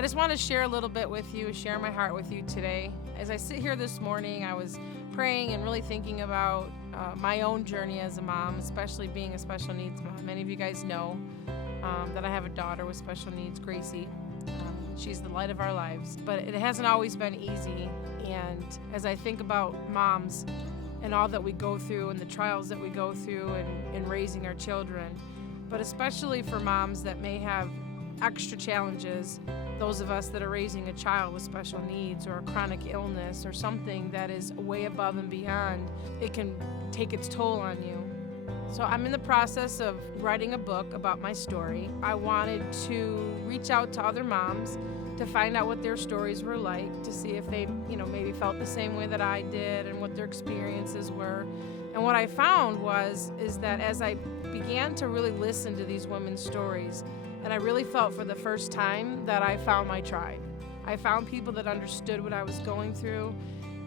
I just want to share a little bit with you, share my heart with you today. As I sit here this morning, I was praying and really thinking about my own journey as a mom, especially being a special needs mom. Many of you guys know that I have a daughter with special needs, Gracie. She's the light of our lives, but it hasn't always been easy. And as I think about moms and all that we go through and the trials that we go through in raising our children, but especially for moms that may have extra challenges, those of us that are raising a child with special needs or a chronic illness or something that is way above and beyond, it can take its toll on you. So I'm in the process of writing a book about my story. I wanted to reach out to other moms to find out what their stories were like, to see if they, maybe felt the same way that I did and what their experiences were. And what I found is that as I began to really listen to these women's stories, and I really felt for the first time that I found my tribe. I found people that understood what I was going through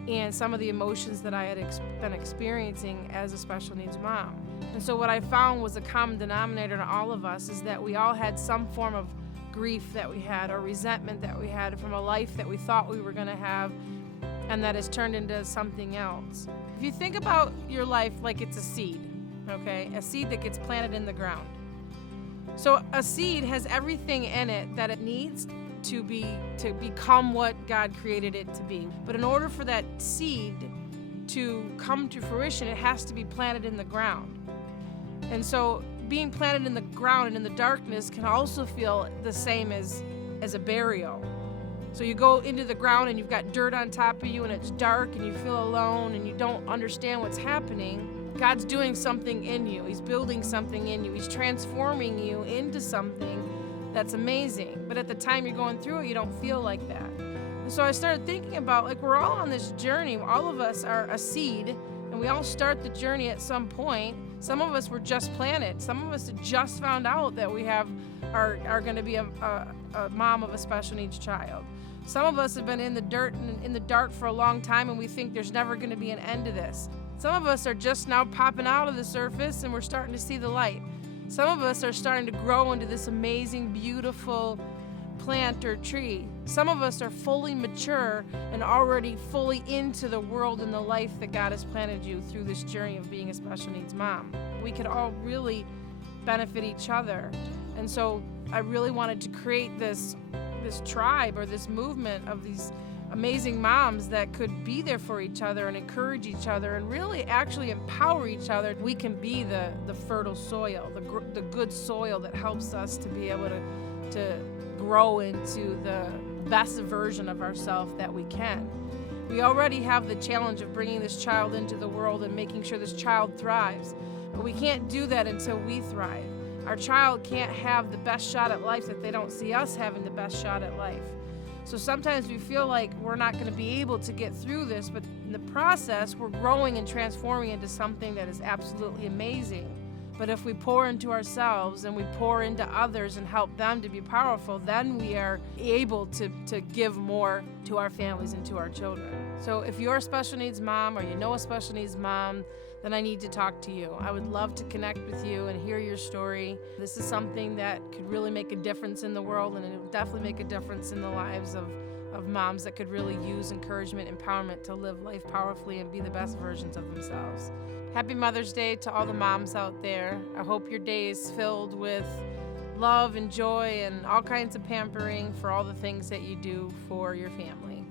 and some of the emotions that I had been experiencing as a special needs mom. And so what I found was a common denominator to all of us is that we all had some form of grief that we had or resentment that we had from a life that we thought we were going to have and that has turned into something else. If you think about your life like it's a seed, okay? A seed that gets planted in the ground. So a seed has everything in it that it needs to become what God created it to be. But in order for that seed to come to fruition, it has to be planted in the ground. And so being planted in the ground and in the darkness can also feel the same as a burial. So you go into the ground and you've got dirt on top of you and it's dark and you feel alone and you don't understand what's happening. God's doing something in you. He's building something in you. He's transforming you into something that's amazing. But at the time you're going through it, you don't feel like that. And so I started thinking about, we're all on this journey. All of us are a seed, and we all start the journey at some point. Some of us were just planted. Some of us had just found out that we are going to be a mom of a special needs child. Some of us have been in the dirt and in the dark for a long time, and we think there's never going to be an end to this. Some of us are just now popping out of the surface and we're starting to see the light. Some of us are starting to grow into this amazing, beautiful plant or tree. Some of us are fully mature and already fully into the world and the life that God has planted you through this journey of being a special needs mom. We could all really benefit each other. And so I really wanted to create this tribe or this movement of these amazing moms that could be there for each other and encourage each other and really actually empower each other. We can be the fertile soil, the good soil that helps us to be able to grow into the best version of ourselves that we can. We already have the challenge of bringing this child into the world and making sure this child thrives, but we can't do that until we thrive. Our child can't have the best shot at life if they don't see us having the best shot at life. So sometimes we feel like we're not going to be able to get through this, but in the process, we're growing and transforming into something that is absolutely amazing. But if we pour into ourselves and we pour into others and help them to be powerful, then we are able to give more to our families and to our children. So if you're a special needs mom or you know a special needs mom, then I need to talk to you. I would love to connect with you and hear your story. This is something that could really make a difference in the world, and it would definitely make a difference in the lives of moms that could really use encouragement, empowerment to live life powerfully and be the best versions of themselves. Happy Mother's Day to all the moms out there. I hope your day is filled with love and joy and all kinds of pampering for all the things that you do for your family.